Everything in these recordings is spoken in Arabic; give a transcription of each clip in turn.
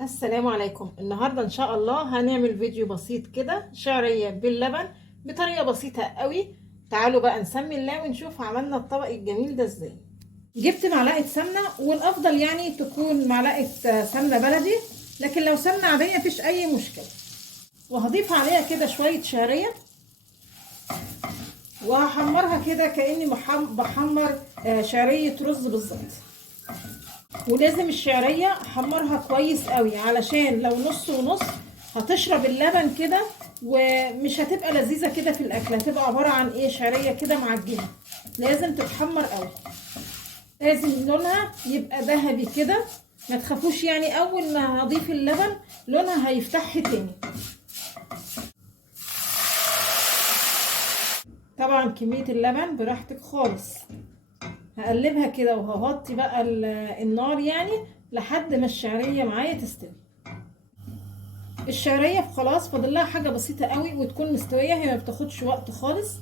السلام عليكم. النهارده ان شاء الله هنعمل فيديو بسيط كده، شعريه باللبن بطريقه بسيطه قوي. تعالوا بقى نسمي الله ونشوف عملنا الطبق الجميل ده ازاي. جبت معلقه سمنه، والافضل يعني تكون معلقه سمنه بلدي، لكن لو سمنه عاديه مفيش اي مشكله. وهضيف عليها كده شويه شعريه، وهحمرها كده كاني بحمر شعريه رز بالظبط. ولازم الشعريه احمرها كويس قوي، علشان لو نص ونص هتشرب اللبن كده ومش هتبقى لذيذه كده في الاكل، هتبقى عباره عن ايه، شعريه كده معجنه. لازم تتحمر قوي، لازم لونها يبقى ذهبي كده. ما تخافوش يعني اول ما هضيف اللبن لونها هيفتح تاني. طبعا كميه اللبن براحتك خالص. هقلبها كده وهوطي بقى النار يعني لحد ما الشعريه معايا تستوي. الشعريه خلاص فاضل لها حاجه بسيطه قوي وتكون مستويه، هي ما بتاخدش وقت خالص.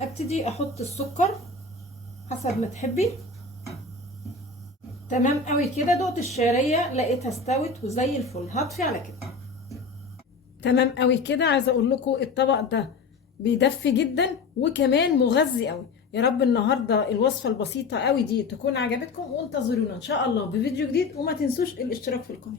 ابتدي احط السكر حسب ما تحبي. تمام قوي كده، دقت الشعريه لقيتها استوت وزي الفل، هطفي على كده. تمام قوي كده. عايزه اقول لكم الطبق ده بيدفي جدا وكمان مغذي قوي. يا رب النهارده الوصفه البسيطه قوي دي تكون عجبتكم، وانتظرونا ان شاء الله بفيديو جديد، وما تنسوش الاشتراك في القناه.